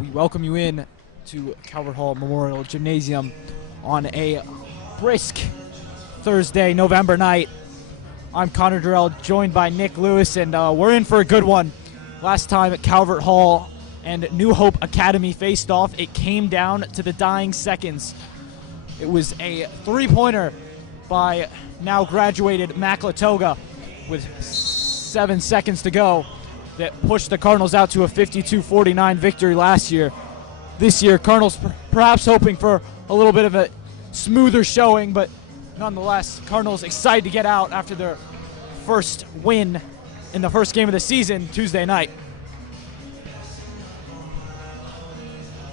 We welcome you in to Calvert Hall Memorial Gymnasium on a brisk Thursday, November night. I'm Connor Durrell, joined by Nick Lewis, and we're in for a good one. Last time at Calvert Hall and New Hope Academy faced off, it came down to the dying seconds. It was a three-pointer by now graduated Maclatoga with 7 seconds to go that pushed the Cardinals out to a 52-49 victory last year. This year, Cardinals perhaps hoping for a little bit of a smoother showing, but nonetheless, Cardinals excited to get out after their first win in the first game of the season Tuesday night.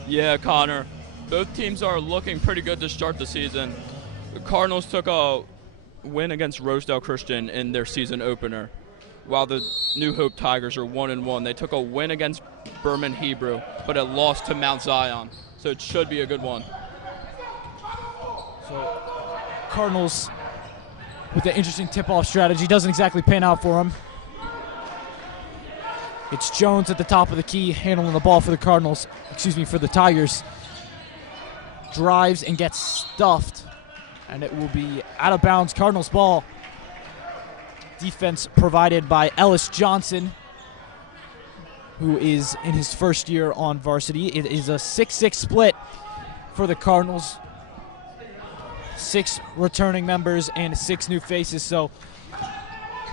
Yeah, Connor. Both teams are looking pretty good to start the season. The Cardinals took a win against Rosedale Christian in their season opener, while the New Hope Tigers are 1-1. They took a win against Berman Hebrew, but a loss to Mount Zion, so it should be a good one. So Cardinals with the interesting tip-off strategy doesn't exactly pan out for them. It's Jones at the top of the key handling the ball for the Cardinals, for the Tigers. Drives and gets stuffed, and it will be out of bounds. Cardinals ball. Defense provided by Ellis Johnson, who is in his first year on varsity. It is a 6-6 split for the Cardinals. 6 returning members and 6 new faces, so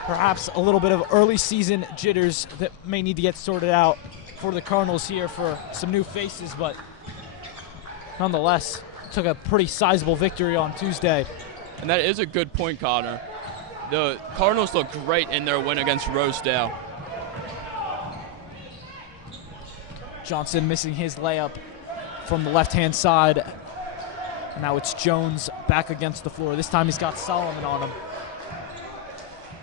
perhaps a little bit of early season jitters that may need to get sorted out for the Cardinals here for some new faces, but nonetheless, took a pretty sizable victory on Tuesday. And that is a good point, Connor. The Cardinals look great in their win against Rosedale. Johnson missing his layup from the left-hand side. Now it's Jones back against the floor. This time he's got Solomon on him.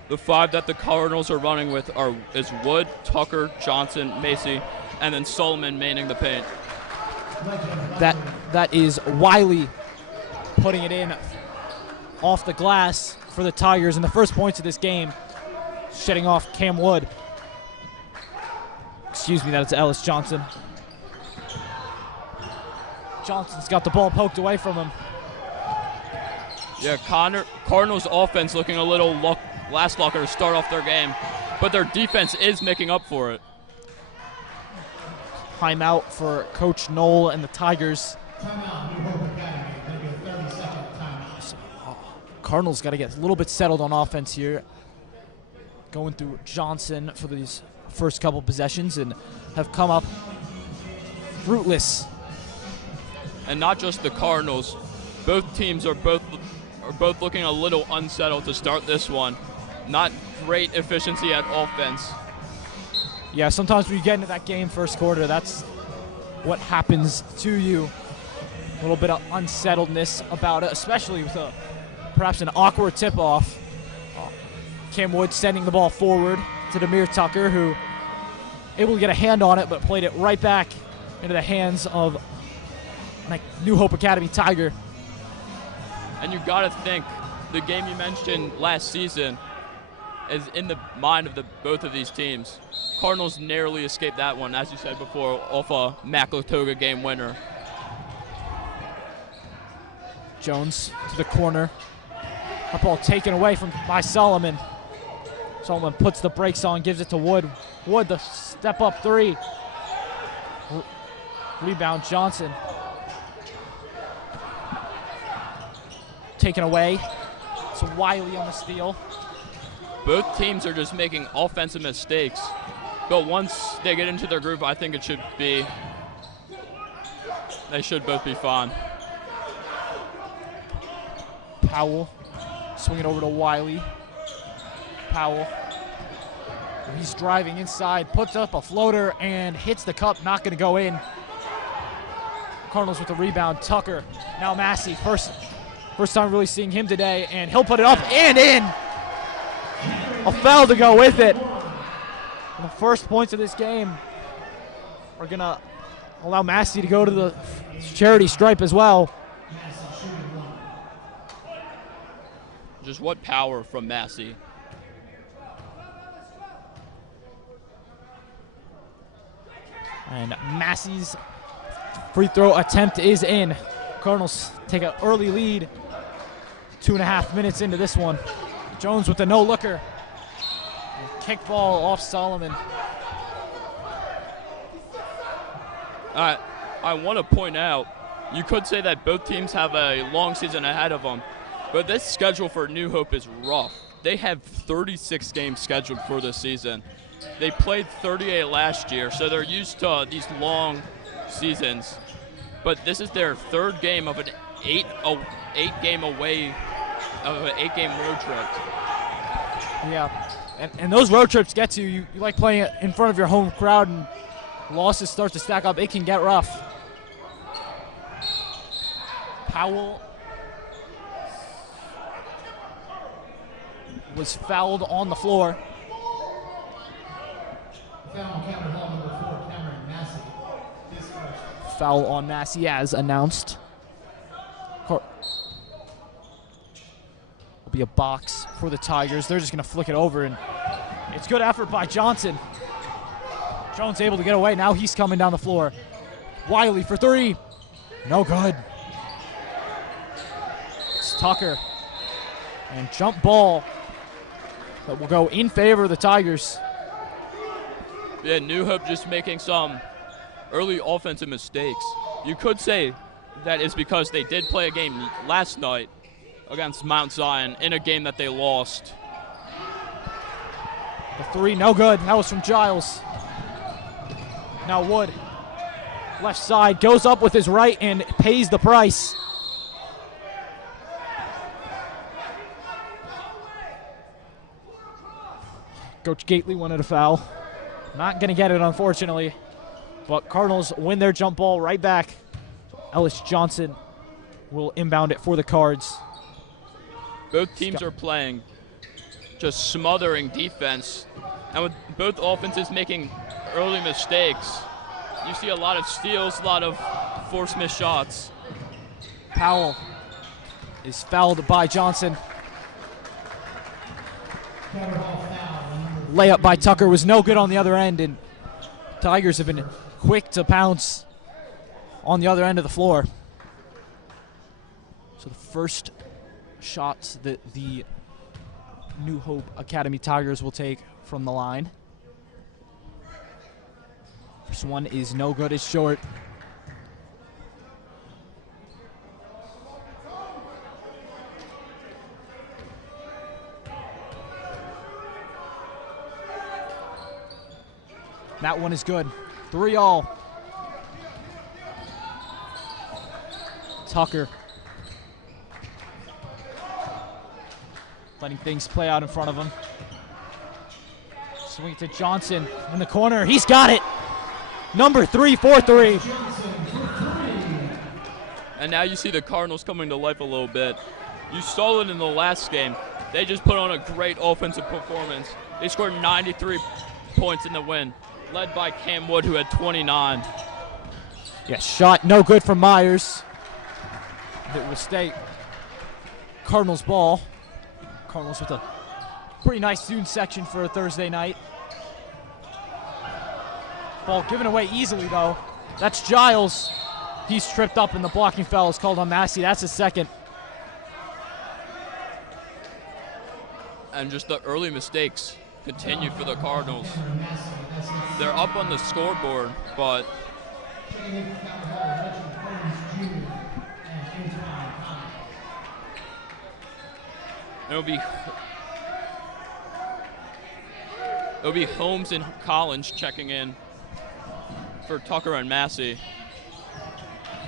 The 5 that the Cardinals are running with is Wood, Tucker, Johnson, Macy, and then Solomon manning the paint. That is Wiley putting it in off the glass for the Tigers in the first points of this game, shedding off Cam Wood. That's Ellis Johnson. Johnson's got the ball poked away from him. Yeah, Cardinals offense looking a little last locker to start off their game, but their defense is making up for it. Timeout for Coach Knoll and the Tigers. Cardinals got to get a little bit settled on offense here. Going through Johnson for these first couple possessions and have come up fruitless. And not just the Cardinals, both teams are both looking a little unsettled to start this one. Not great efficiency at offense. Yeah, sometimes when you get into that game first quarter, that's what happens to you. A little bit of unsettledness about it, especially with perhaps an awkward tip-off. Cam Wood sending the ball forward to Demir Tucker, who able to get a hand on it, but played it right back into the hands of New Hope Academy Tiger. And you got to think, the game you mentioned last season is in the mind of both of these teams. Cardinals narrowly escaped that one, as you said before, off a Maclatoga game winner. Jones to the corner. That ball taken away by Solomon. Solomon puts the brakes on, gives it to Wood. Wood, the step-up 3. Rebound, Johnson. Taken away. So Wiley on the steal. Both teams are just making offensive mistakes. But once they get into their groove, I think they should both be fine. Powell, swing it over to Wiley. Powell, he's driving inside, puts up a floater and hits the cup, not going to go in. Cardinals with the rebound. Tucker, now Massey, first time really seeing him today, and he'll put it up and in. A foul to go with it. And the first points of this game are going to allow Massey to go to the charity stripe as well. Just what power from Massey. And Massey's Free throw attempt is in. Cardinals take an early lead. 2.5 minutes into this one. Jones with a no-looker. Kick ball off Solomon. I want to point out, you could say that both teams have a long season ahead of them, but this schedule for New Hope is rough. They have 36 games scheduled for this season. They played 38 last year, so they're used to these long seasons. But this is their third game of an eight-game road trip. Yeah, and those road trips get to you. You like playing in front of your home crowd, and losses start to stack up. It can get rough. Powell was fouled on the floor. Foul on Massey as announced. Will be a box for the Tigers. They're just going to flick it over, and it's good effort by Johnson. Jones able to get away. Now he's coming down the floor. Wiley for three. No good. It's Tucker. And jump ball that will go in favor of the Tigers. Yeah, New Hope just making some early offensive mistakes. You could say that is because they did play a game last night against Mount Zion in a game that they lost. The three, no good. That was from Giles. Now Wood, left side, goes up with his right and pays the price. Coach Gately wanted a foul. Not going to get it, unfortunately. But Cardinals win their jump ball right back. Ellis Johnson will inbound it for the Cards. Both teams are playing just smothering defense. And with both offenses making early mistakes, you see a lot of steals, a lot of forced missed shots. Powell is fouled by Johnson. Layup by Tucker was no good on the other end, and Tigers have been quick to pounce on the other end of the floor. So the first shots that the New Hope Academy Tigers will take from the line. First one is no good, it's short. That one is good. 3-all. Tucker letting things play out in front of him. Swing to Johnson in the corner. He's got it. Number 3 for 3. And now you see the Cardinals coming to life a little bit. You saw it in the last game. They just put on a great offensive performance. They scored 93 points in the win, led by Cam Wood, who had 29. Yeah, shot no good from Myers. It will stay Cardinals ball. Cardinals with a pretty nice student section for a Thursday night. Ball given away easily, though. That's Giles. He's tripped up, and the blocking foul is called on Massey. That's his second. And just the early mistakes continue for the Cardinals. They're up on the scoreboard, but it'll be Holmes and Collins checking in for Tucker and Massey.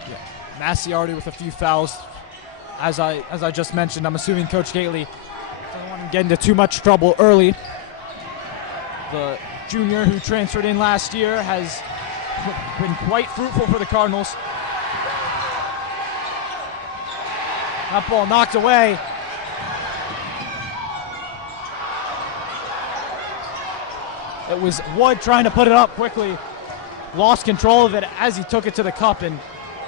Yeah. Massey already with a few fouls. As I just mentioned, I'm assuming Coach Gately doesn't want him to get into too much trouble early. The junior who transferred in last year has been quite fruitful for the Cardinals. That ball knocked away. It was Wood trying to put it up quickly. Lost control of it as he took it to the cup, and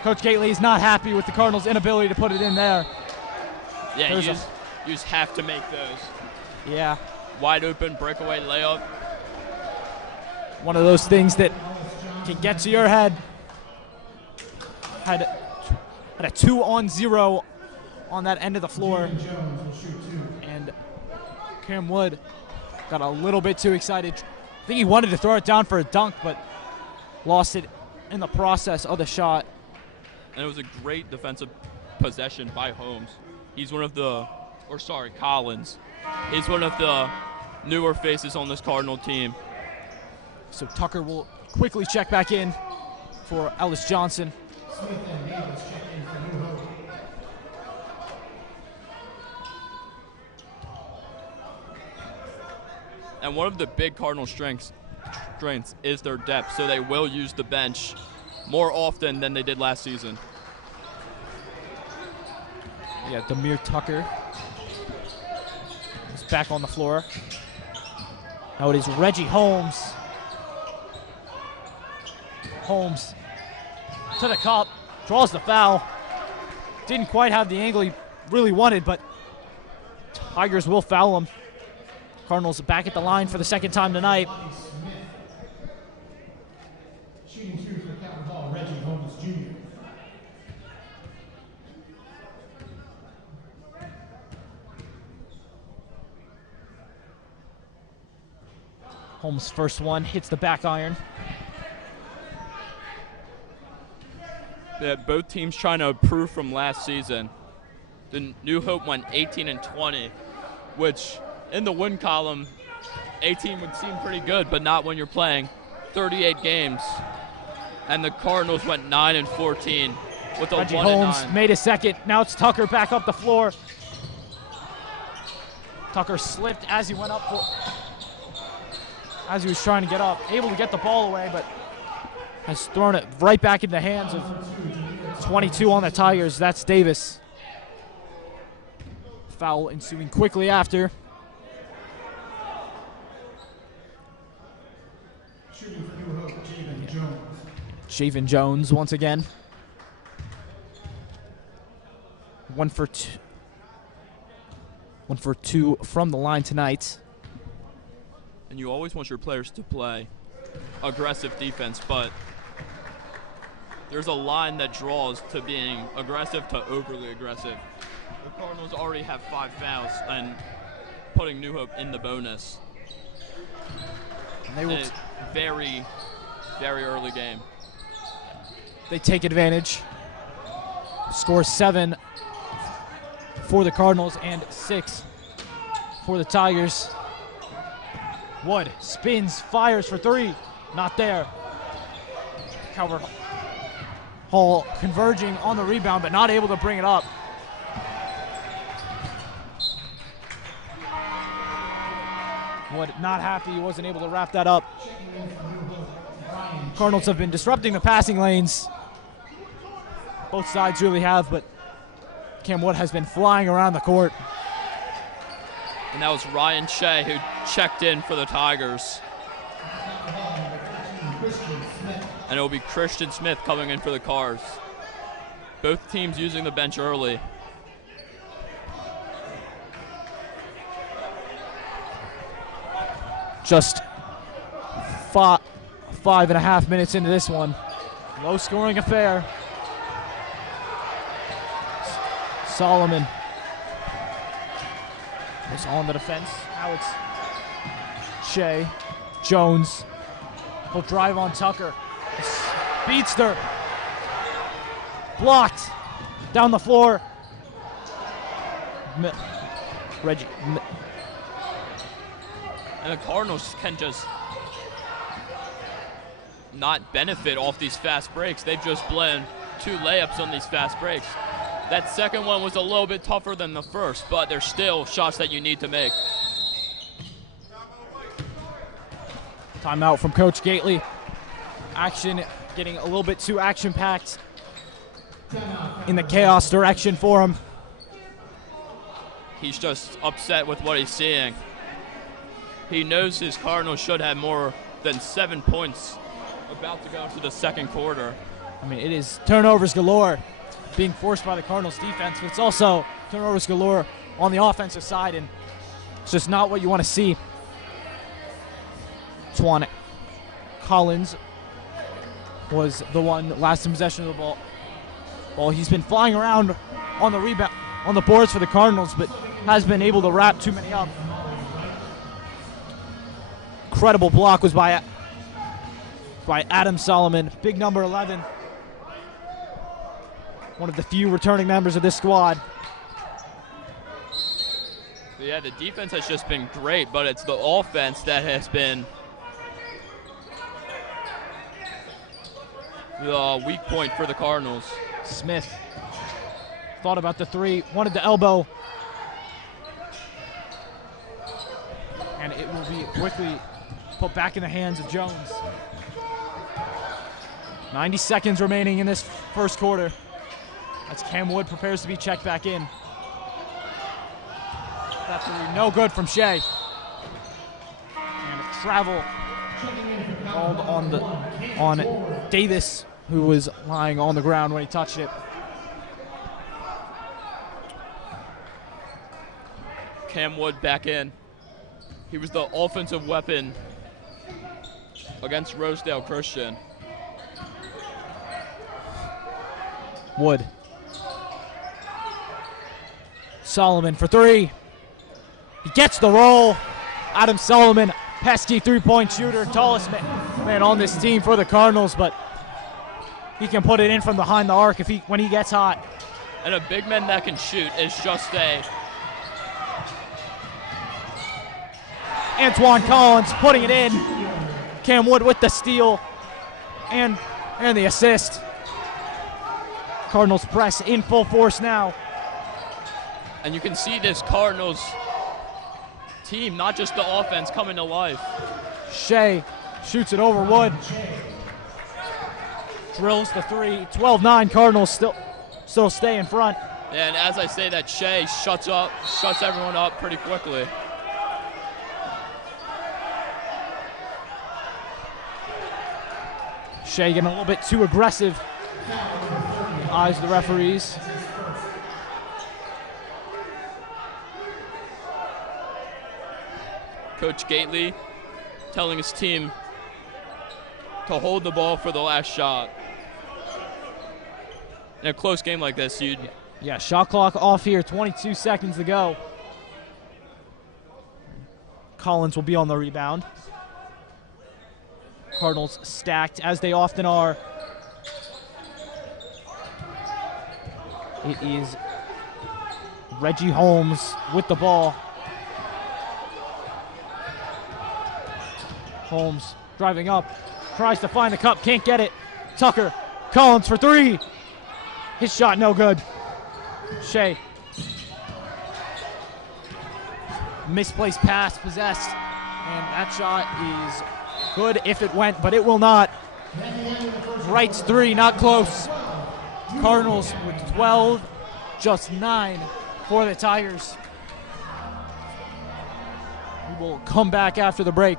Coach Gately is not happy with the Cardinals' inability to put it in there. Yeah, you just have to make those. Yeah. Wide open breakaway layup. One of those things that can get to your head. had a 2-on-0 on that end of the floor. And Cam Wood got a little bit too excited. I think he wanted to throw it down for a dunk, but lost it in the process of the shot. And it was a great defensive possession by Holmes. He's one of the, Collins. He's one of the newer faces on this Cardinal team. So Tucker will quickly check back in for Ellis Johnson. Smith and Davis check in for New Hope. And one of the big Cardinal strengths is their depth, so they will use the bench more often than they did last season. Yeah, Demir Tucker is back on the floor. Now it is Reggie Holmes. Holmes to the cup, draws the foul. Didn't quite have the angle he really wanted, but Tigers will foul him. Cardinals back at the line for the second time tonight. Shooting two for the Calvert Hall, Reggie Holmes Jr. Holmes' first one hits the back iron. Yeah, both teams trying to improve from last season. The New Hope went 18-20, which in the win column, 18 would seem pretty good, but not when you're playing 38 games. And the Cardinals went 9-14 with a Reggie 1-9. Holmes made a second. Now it's Tucker back up the floor. Tucker slipped as he went up as he was trying to get up, able to get the ball away, but has thrown it right back in the hands of 22 on the Tigers. That's Davis. Foul ensuing quickly after. Shooting for New Hope, Javen Jones. Javen Jones once again. 1 for 2. 1 for 2 from the line tonight. And you always want your players to play aggressive defense, but there's a line that draws to being aggressive to overly aggressive. The Cardinals already have 5 fouls and putting New Hope in the bonus. And they will very, very early game. They take advantage. Score 7 for the Cardinals and 6 for the Tigers. Wood spins, fires for 3. Not there. Calvert Hall converging on the rebound, but not able to bring it up. Wood not happy he wasn't able to wrap that up. Cardinals have been disrupting the passing lanes. Both sides really have, but Cam Wood has been flying around the court. And that was Ryan Shea who checked in for the Tigers. And it will be Christian Smith coming in for the Cards. Both teams using the bench early. Just 5.5 minutes into this one. Low scoring affair. Solomon is on the defense. Now it's Shea. Jones. He'll drive on Tucker. Speedster. Blocked. Down the floor. Reggie. And the Cardinals can just not benefit off these fast breaks. They've just blown 2 layups on these fast breaks. That second one was a little bit tougher than the first, but they're still shots that you need to make. Timeout from Coach Gately. Action getting a little bit too action-packed in the chaos direction for him. He's just upset with what he's seeing. He knows his Cardinals should have more than 7 points about to go into the second quarter. I mean, it is turnovers galore being forced by the Cardinals defense, but it's also turnovers galore on the offensive side, and it's just not what you want to see. Twan Collins was the one last in possession of the ball. Well, he's been flying around on the rebound, on the boards for the Cardinals, but has been able to wrap too many up. Incredible block was by Adam Solomon, big number 11. One of the few returning members of this squad. Yeah, the defense has just been great, but it's the offense that has been the weak point for the Cardinals. Smith thought about the three, wanted the elbow, and it will be quickly put back in the hands of Jones. 90 seconds remaining in this first quarter as Cam Wood prepares to be checked back in. That three, no good from Shea. And a travel called on Davis, who was lying on the ground when he touched it. Cam Wood back in. He was the offensive weapon against Rosedale Christian. Wood. Solomon for three. He gets the roll. Adam Solomon, pesky three-point shooter, tallest man on this team for the Cardinals, but he can put it in from behind the arc when he gets hot. And a big man that can shoot is just Antoine Collins putting it in. Cam Wood with the steal and the assist. Cardinals press in full force now. And you can see this Cardinals team, not just the offense, coming to life. Shea shoots it over Wood. Drills the three. 12-9. Cardinals still stay in front. And as I say that, Shea shuts everyone up pretty quickly. Shea getting a little bit too aggressive in the eyes of the referees. Coach Gately telling his team to hold the ball for the last shot. In a close game like this, Yeah, shot clock off here, 22 seconds to go. Collins will be on the rebound. Cardinals stacked, as they often are. It is Reggie Holmes with the ball. Holmes driving up, tries to find the cup, can't get it. Tucker, Collins for three. His shot no good. Shea. Misplaced pass, possessed. And that shot is good if it went, but it will not. Wright's three, not close. Cardinals with 12, just 9 for the Tigers. We will come back after the break.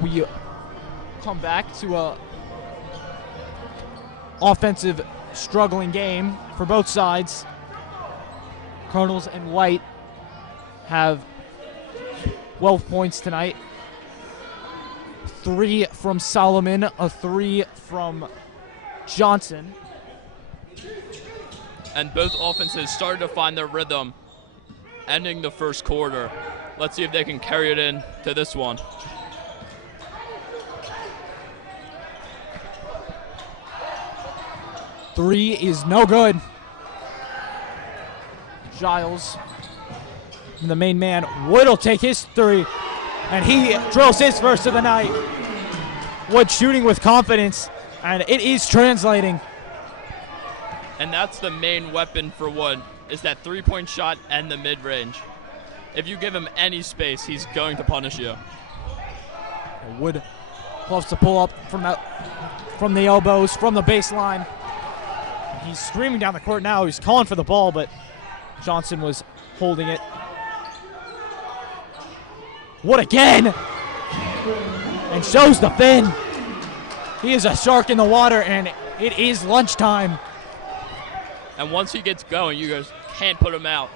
We come back to a offensive struggling game for both sides. Cardinals and White have 12 points tonight. 3 from Solomon, a 3 from Johnson. and both offenses started to find their rhythm ending the first quarter. Let's see if they can carry it in to this one. Three is no good. Giles, the main man, Wood will take his three, and he drills his first of the night. Wood shooting with confidence, and it is translating. And that's the main weapon for Wood, is that three-point shot and the mid-range. If you give him any space, he's going to punish you. Wood loves to pull up from the elbows, from the baseline. He's screaming down the court now. He's calling for the ball, but Johnson was holding it. Wood again! And shows the fin. He is a shark in the water, and it is lunchtime. And once he gets going, you guys can't put him out.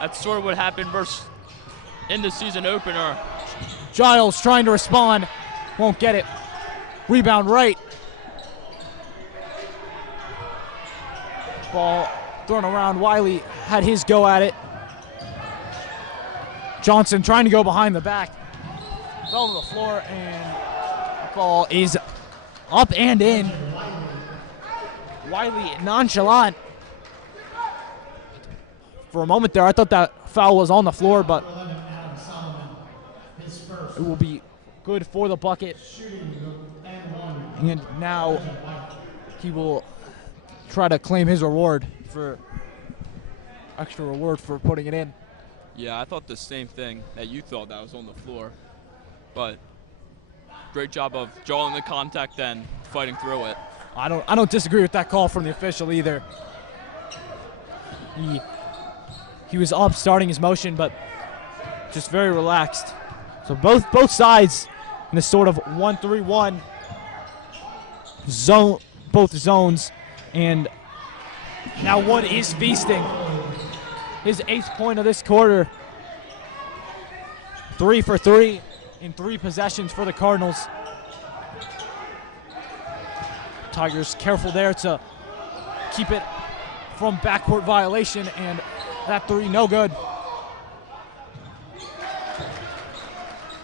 That's sort of what happened in the season opener. Giles trying to respond. Won't get it. Rebound right. Ball thrown around. Wiley had his go at it. Johnson trying to go behind the back. Fell to the floor, and the ball is up and in. Wiley nonchalant. For a moment there, I thought that foul was on the floor, but it will be good for the bucket. And now he will try to claim his extra reward for putting it in. Yeah, I thought the same thing that you thought that was on the floor. But great job of drawing the contact and fighting through it. I don't disagree with that call from the official either. He was up starting his motion, but just very relaxed. So both sides in this sort of 1-3-1 zone, both zones, and now Wood is feasting. His 8th point of this quarter. 3 for 3 in 3 possessions for the Cardinals. Tigers careful there to keep it from backcourt violation, and that 3 no good.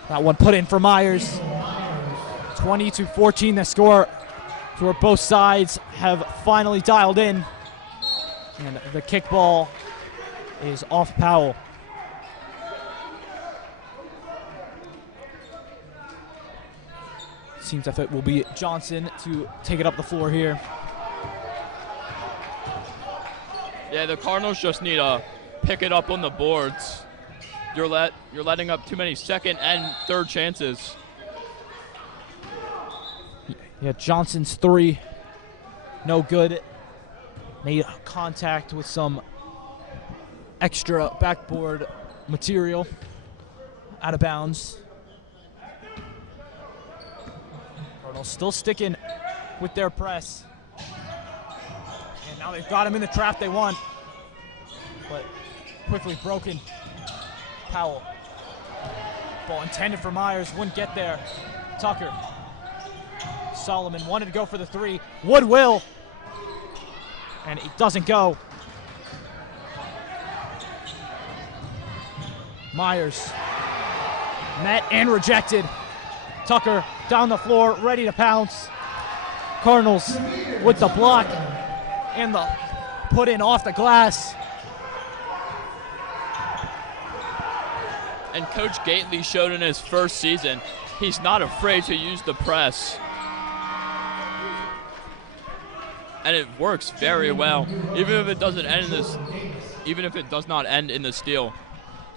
That one put in for Myers. 20-14 the score, to where both sides have finally dialed in. And the kickball is off Powell. Seems as if it will be Johnson to take it up the floor here. Yeah, the Cardinals just need to pick it up on the boards. You're letting up too many second and third chances. Yeah, Johnson's 3, no good. Made contact with some extra backboard material, out of bounds. Cardinals still sticking with their press. And now they've got him in the trap they want. But quickly broken. Powell. Ball intended for Myers, wouldn't get there. Tucker. Solomon wanted to go for the 3. Wood will. And it doesn't go. Myers. Met and rejected. Tucker down the floor, ready to pounce. Cardinals with the block and the put in off the glass. And Coach Gately showed in his first season, he's not afraid to use the press. And it works very well. Even if it doesn't end in this, even if it does not end in the steal,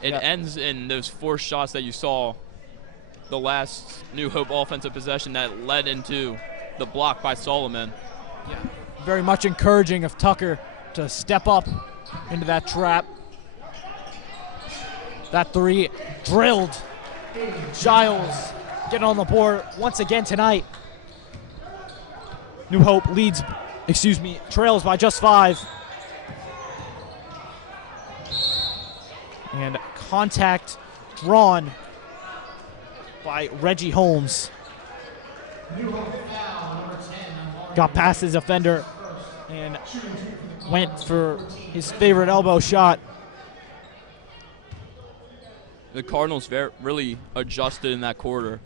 it ends in those forced shots that you saw the last New Hope offensive possession that led into the block by Solomon. Yeah, very much encouraging of Tucker to step up into that trap. That 3 drilled. Giles getting on the board once again tonight. New Hope trails by just 5. And contact drawn by Reggie Holmes. Got past his offender and went for his favorite elbow shot. The Cardinals really adjusted in that quarter.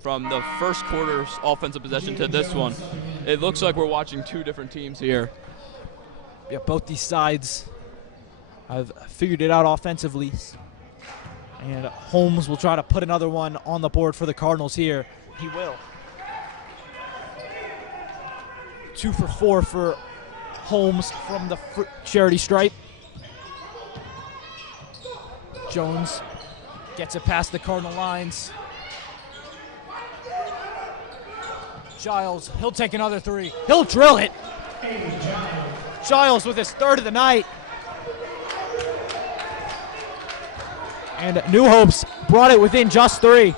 From the first quarter's offensive possession to this one, it looks like we're watching two different teams here. Yeah, both these sides have figured it out offensively. And Holmes will try to put another one on the board for the Cardinals here. He will. 2 for 4 for Holmes from the charity stripe. Jones gets it past the Cardinal lines. Giles, he'll take another 3. He'll drill it. Giles with his 3rd of the night. And New Hopes brought it within just 3.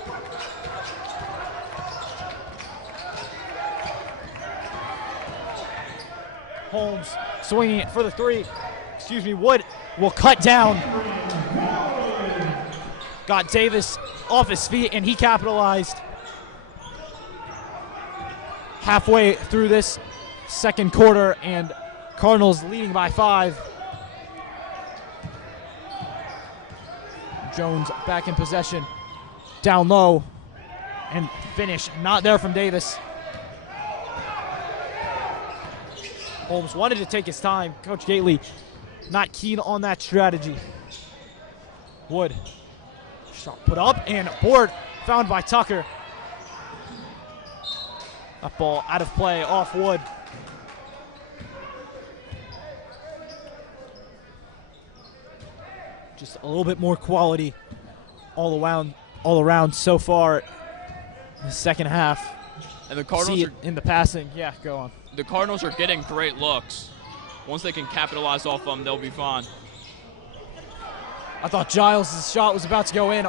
Holmes swinging it for the 3. Wood will cut down. Got Davis off his feet, and he capitalized. Halfway through this second quarter, and Cardinals leading by 5. Jones back in possession. Down low, and finish not there from Davis. Holmes wanted to take his time. Coach Gately not keen on that strategy. Wood, shot put up, and board found by Tucker. That ball out of play, off Wood. Just a little bit more quality all around so far in the second half. And the Cardinals See it in the passing. Yeah, go on. The Cardinals are getting great looks. Once they can capitalize off them, they'll be fine. I thought Giles' shot was about to go in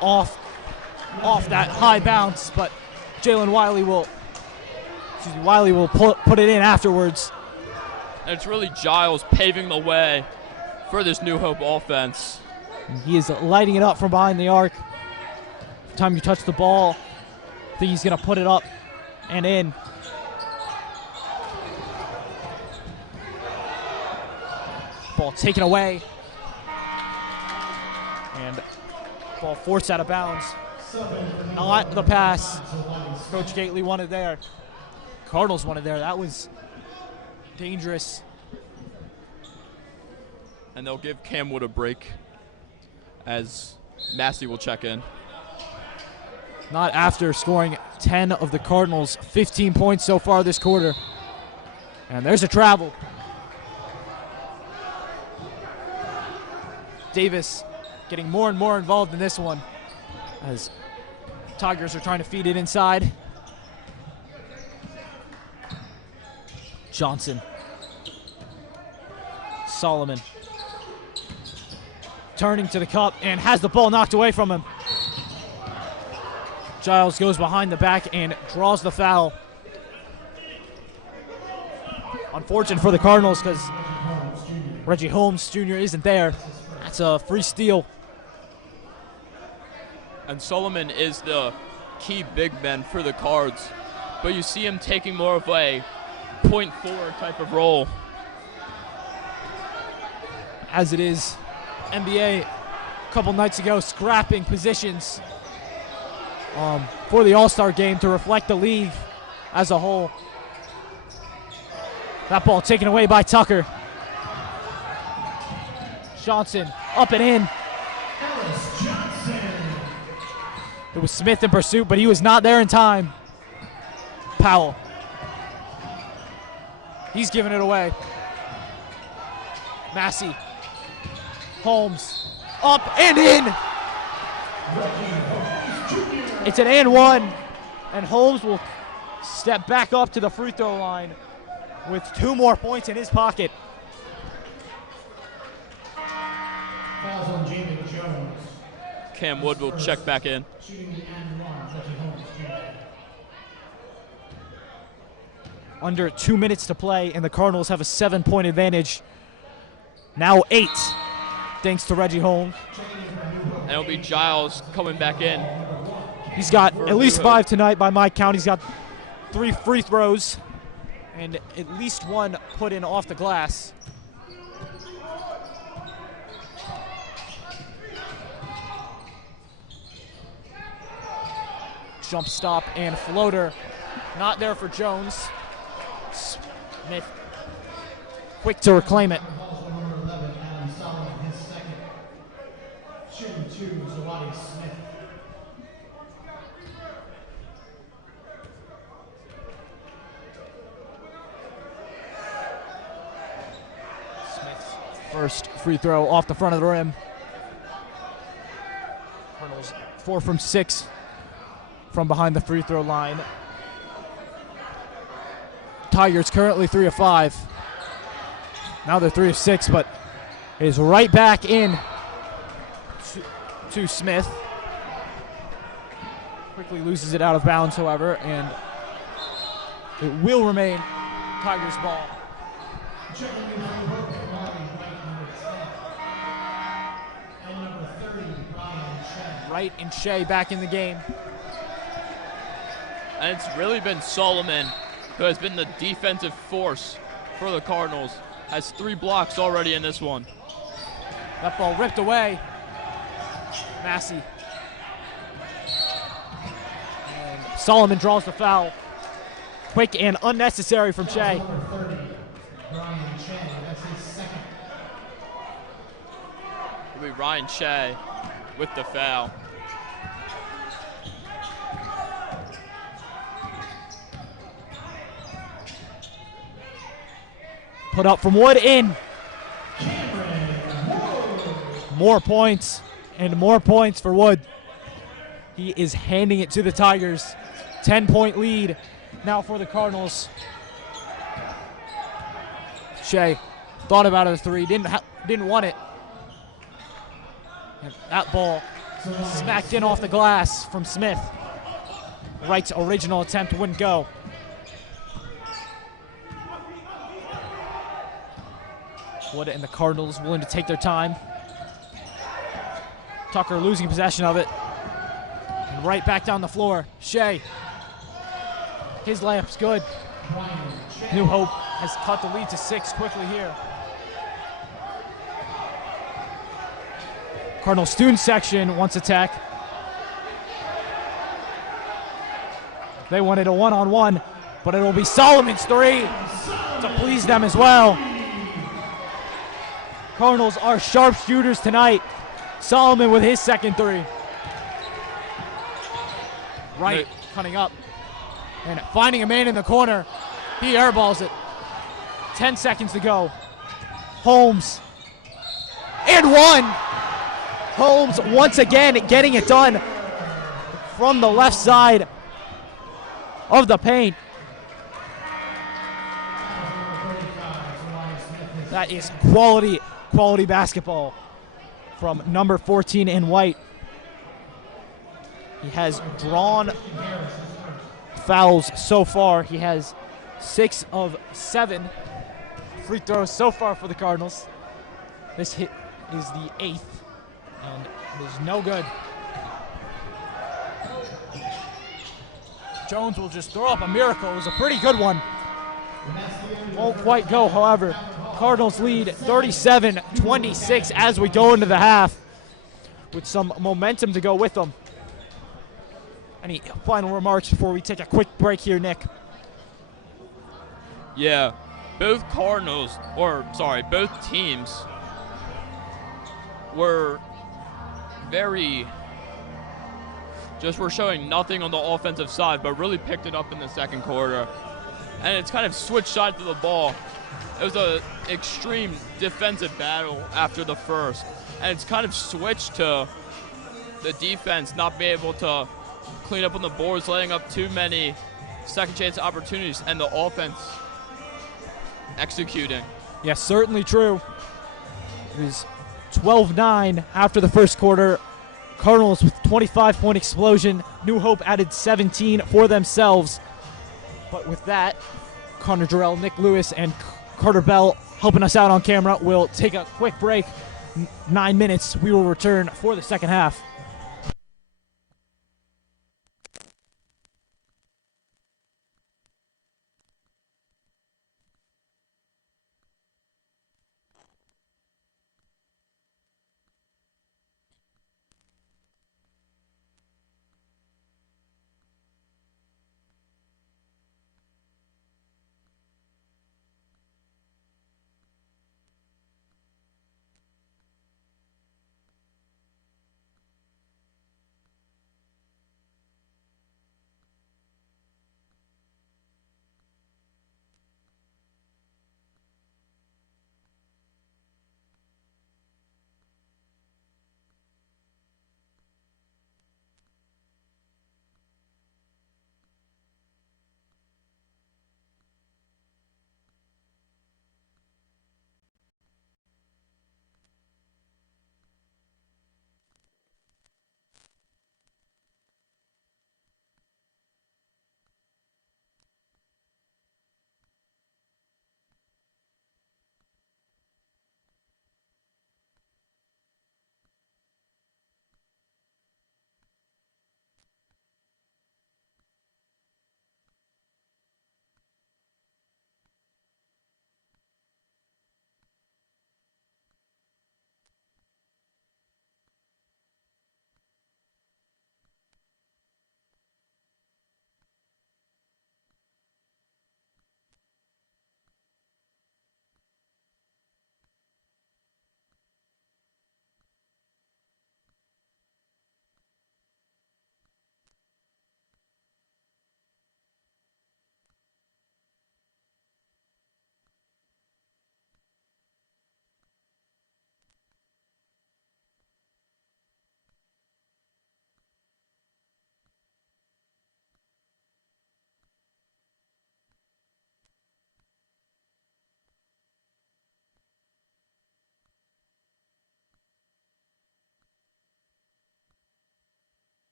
off that high bounce, but Jalen Wiley will put it in afterwards. And it's really Giles paving the way for this New Hope offense. And he is lighting it up from behind the arc. Every time you touch the ball, I think he's going to put it up and in. Ball taken away. And ball forced out of bounds. Not the pass Coach Gately wanted there. Cardinals wanted there. That was dangerous. And they'll give Cam Wood a break as Massey will check in. Not after scoring 10 of the Cardinals' 15 points so far this quarter. And there's a travel. Davis getting more and more involved in this one as Tigers are trying to feed it inside. Johnson. Solomon. Turning to the cup and has the ball knocked away from him. Giles goes behind the back and draws the foul. Unfortunate for the Cardinals because Reggie Holmes Jr. isn't there. That's a free steal. And Solomon is the key big man for the Cards, but you see him taking more of a point forward type of role. As it is, NBA a couple nights ago scrapping positions for the All-Star game to reflect the league as a whole. That ball taken away by Tucker. Johnson up and in. It was Smith in pursuit, but he was not there in time. Powell. He's giving it away. Massey. Holmes. Up and in. It's an and one. And Holmes will step back up to the free throw line with 2 more points in his pocket. Falls on Jamie Jones. Cam Wood will check back in. Shooting the and one, Reggie Holmes Jr. Under 2 minutes to play, and the Cardinals have a 7-point advantage. Now 8, thanks to Reggie Holmes. And it'll be Giles coming back in. He's got at least 5 tonight by my count. He's got 3 free throws and at least 1 put in off the glass. Jump stop and floater. Not there for Jones. Smith quick to reclaim it. Smith's first free throw off the front of the rim. Colonels 4 from 6 from behind the free throw line. Tigers currently 3 of 5. Now they're 3 of 6, but it is right back in to Smith. Quickly loses it out of bounds, however, and it will remain Tigers ball. Wright and Shea back in the game. And it's really been Solomon who has been the defensive force for the Cardinals. Has 3 blocks already in this one. That ball ripped away. Massey. And Solomon draws the foul. Quick and unnecessary from Shea. It'll be Ryan Shea with the foul. Put up from Wood in. More points and more points for Wood. He is handing it to the Tigers. 10-point lead now for the Cardinals. Shea thought about it, a 3, didn't want it. And that ball smacked in off the glass from Smith. Wright's original attempt wouldn't go. Wood and the Cardinals willing to take their time. Tucker losing possession of it. And right back down the floor. Shea. His layup's good. New Hope has cut the lead to 6 quickly here. Cardinal student section wants attack. They wanted a one-on-one, but it will be Solomon's 3 to please them as well. Cardinals are sharpshooters tonight. Solomon with his second 3. Wright cutting up and finding a man in the corner. He airballs it. 10 seconds to go. Holmes. And 1. Holmes once again getting it done from the left side of the paint. That is quality basketball from number 14 in white. He has drawn fouls so far. He has 6 of 7 free throws so far for the Cardinals. This hit is the 8th, and it is no good. Jones will just throw up a miracle. It was a pretty good one. Won't quite go, however. Cardinals lead 37-26 as we go into the half with some momentum to go with them. Any final remarks before we take a quick break here, Nick? Yeah, both teams were were showing nothing on the offensive side, but really picked it up in the second quarter. And it's kind of switched sides of the ball. It was an extreme defensive battle after the first. And it's kind of switched to the defense not being able to clean up on the boards, letting up too many second chance opportunities, and the offense executing. Yes, certainly true. It was 12-9 after the first quarter. Cardinals with 25-point explosion. New Hope added 17 for themselves. But with that, Connor Durrell, Nick Lewis, and Carter Bell helping us out on camera. We'll take a quick break. 9 minutes. We will return for the second half.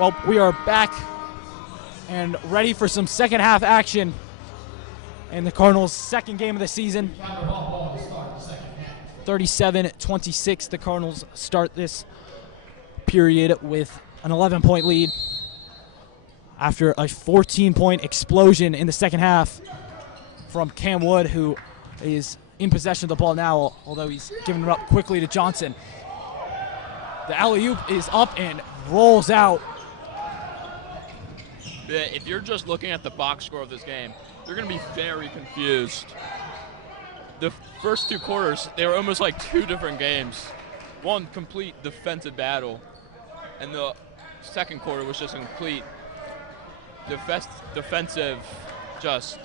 Well, we are back and ready for some second half action in the Cardinals' second game of the season. 37-26, the Cardinals start this period with an 11-point lead after a 14-point explosion in the second half from Cam Wood, who is in possession of the ball now, although he's giving it up quickly to Johnson. The alley-oop is up and rolls out. Yeah, if you're just looking at the box score of this game, you're going to be very confused. The first two quarters, they were almost like two different games. One complete defensive battle, and the second quarter was just a complete defensive just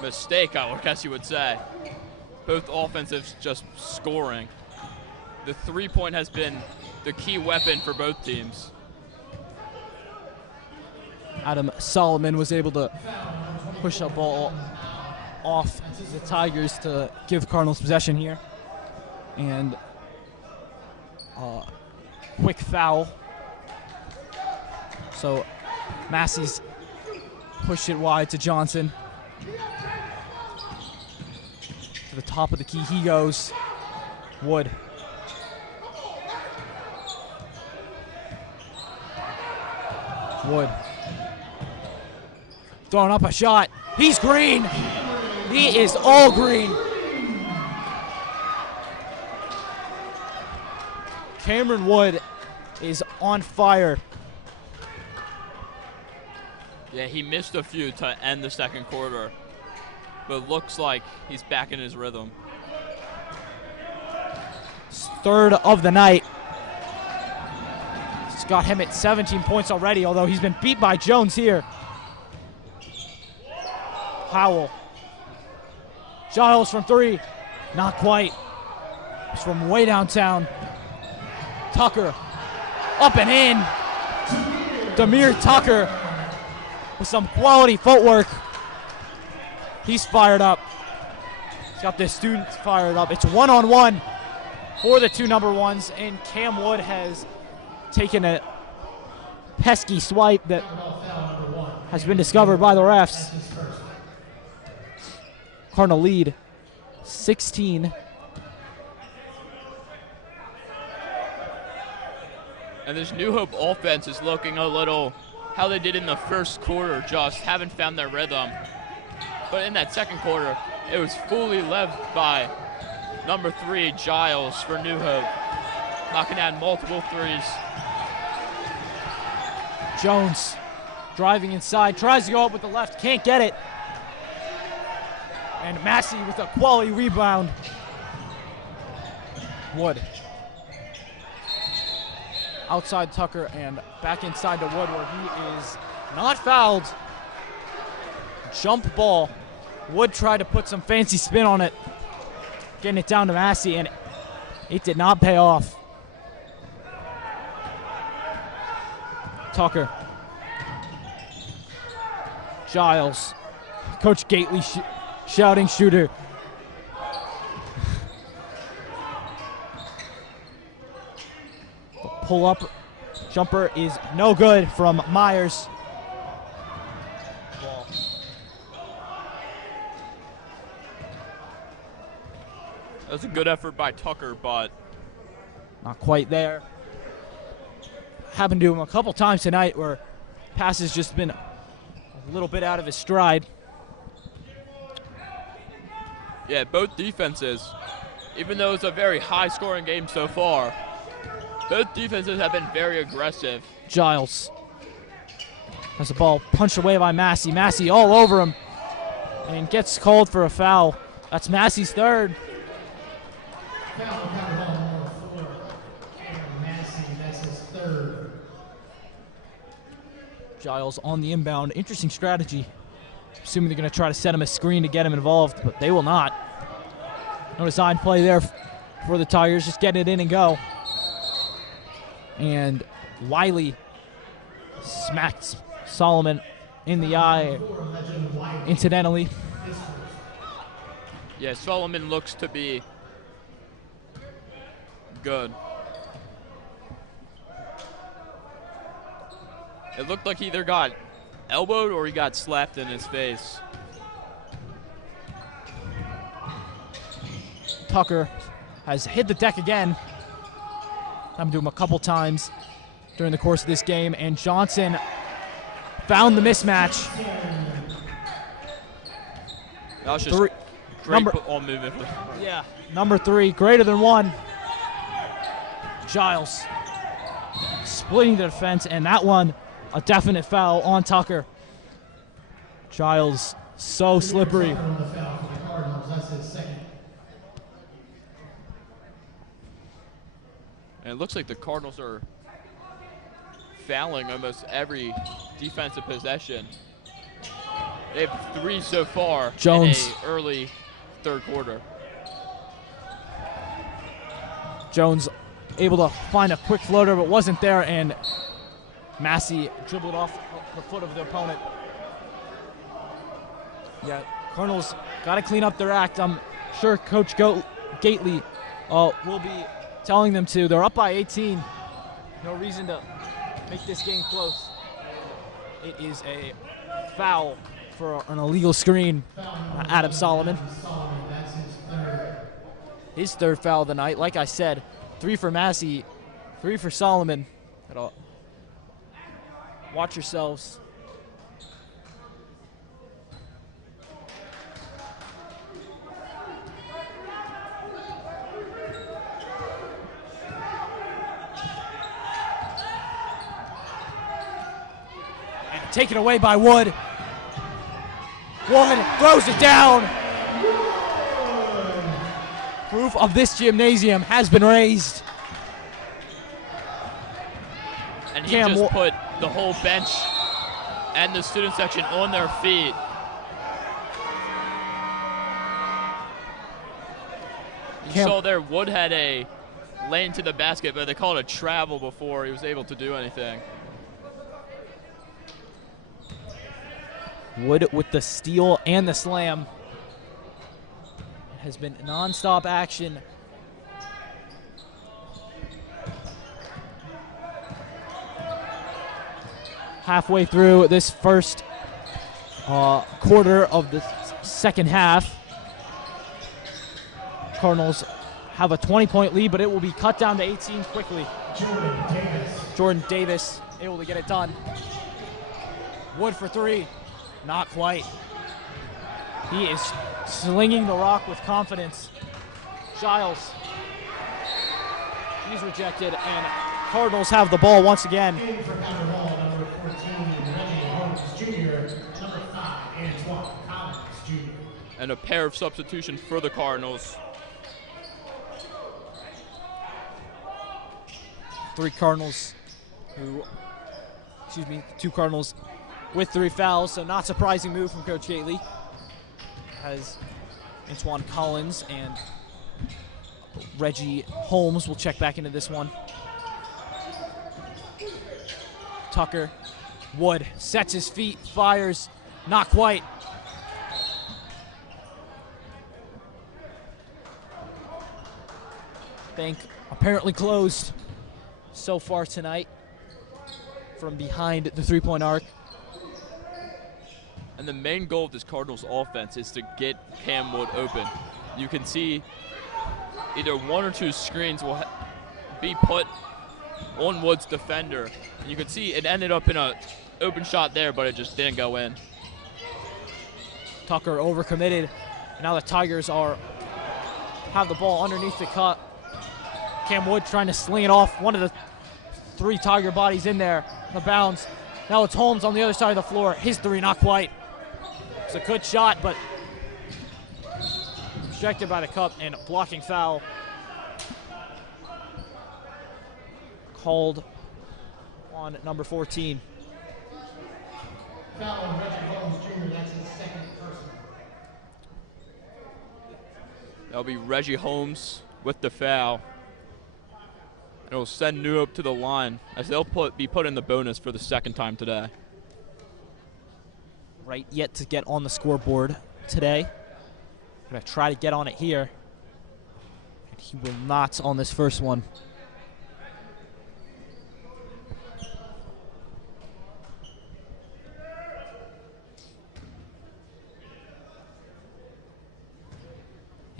mistake, I guess you would say. Both offensives just scoring. The three-point has been the key weapon for both teams. Adam Solomon was able to push the ball off the Tigers to give Cardinals possession here. And quick foul. So Massey's pushed it wide to Johnson. To the top of the key he goes. Wood. Wood. Throwing up a shot. He's green. He is all green. Cameron Wood is on fire. Yeah, he missed a few to end the second quarter, but looks like he's back in his rhythm. Third of the night. It's got him at 17 points already, although he's been beat by Jones here. Howell. Giles from three. Not quite. It's from way downtown. Tucker. Up and in. Demir Tucker with some quality footwork. He's fired up. He's got the students fired up. It's one-on-one for the two number ones, and Cam Wood has taken a pesky swipe that has been discovered by the refs. Cardinal lead 16. And this New Hope offense is looking a little how they did in the first quarter, just haven't found their rhythm. But in that second quarter, it was fully led by number 3, Giles for New Hope, knocking down multiple threes. Jones driving inside, tries to go up with the left, can't get it. And Massey with a quality rebound. Wood. Outside Tucker and back inside to Wood where he is not fouled. Jump ball. Wood tried to put some fancy spin on it. Getting it down to Massey, and it did not pay off. Tucker. Giles. Coach Gately shouting shooter. The pull-up jumper is no good from Myers. Ball. That's a good effort by Tucker, but not quite there. Happened to him a couple times tonight where pass has just been a little bit out of his stride. yeah, both defenses, even though it's a very high-scoring game so far, both defenses have been very aggressive. Giles has the ball punched away by Massey. Massey all over him and gets called for a foul. That's Massey's third. Foul on number 4, Cameron Massey, that's his third. Giles on the inbound. Interesting strategy. Assuming they're going to try to set him a screen to get him involved, but they will not. No design play there for the Tigers. Just get it in and go. And Wiley smacks Solomon in the eye, incidentally. Yeah, Solomon looks to be good. It looked like he either got elbowed or he got slapped in his face. Tucker has hit the deck again. I'm doing him a couple times during the course of this game, and Johnson found the mismatch. That was just great ball movement. Yeah, number 3, greater than 1. Giles splitting the defense, and that one, a definite foul on Tucker. Giles, so slippery. And it looks like the Cardinals are fouling almost every defensive possession. They have 3 so far Jones. in a early third quarter. Jones able to find a quick floater, but wasn't there, and Massey dribbled off the foot of the opponent. Yeah, Cardinals got to clean up their act. I'm sure Coach Gately will be telling them to. They're up by 18. No reason to make this game close. It is a foul for an illegal screen. Adam Solomon. His third foul of the night. Like I said, 3 for Massey, 3 for Solomon. Watch yourselves. And taken away by Wood. Wood throws it down. Roof of this gymnasium has been raised. And he just put the whole bench and the student section on their feet. You saw there Wood had a lane to the basket, but they called it a travel before he was able to do anything. Wood with the steal and the slam. Has been non-stop action. Halfway through this first quarter of the second half. Cardinals have a 20-point lead, but it will be cut down to 18 quickly. Jordan Davis able to get it done. Wood for 3. Not quite. He is slinging the rock with confidence. Giles. He's rejected, and Cardinals have the ball once again. And a pair of substitutions for the Cardinals. 2 Cardinals with 3 fouls, so not surprising move from Coach Gately. As Antoine Collins and Reggie Holmes will check back into this one. Tucker, Wood sets his feet, fires, not quite. Bank apparently closed so far tonight from behind the 3-point arc. And the main goal of this Cardinals offense is to get Cam Wood open. You can see either 1 or 2 screens will be put on Wood's defender. And you can see it ended up in an open shot there, but it just didn't go in. Tucker overcommitted. Now the Tigers have the ball underneath the cut. Cam Wood trying to sling it off one of the 3 Tiger bodies in there. The bounce. Now it's Holmes on the other side of the floor. His 3, not quite. It's a good shot, but rejected by the cup, and blocking foul called on number 14. Foul on Reggie Holmes Jr., that's his second personal. That'll be Reggie Holmes with the foul. It'll send New to the line as they'll be put in the bonus for the second time today. Right yet to get on the scoreboard today. Gonna try to get on it here. And he will not on this first one.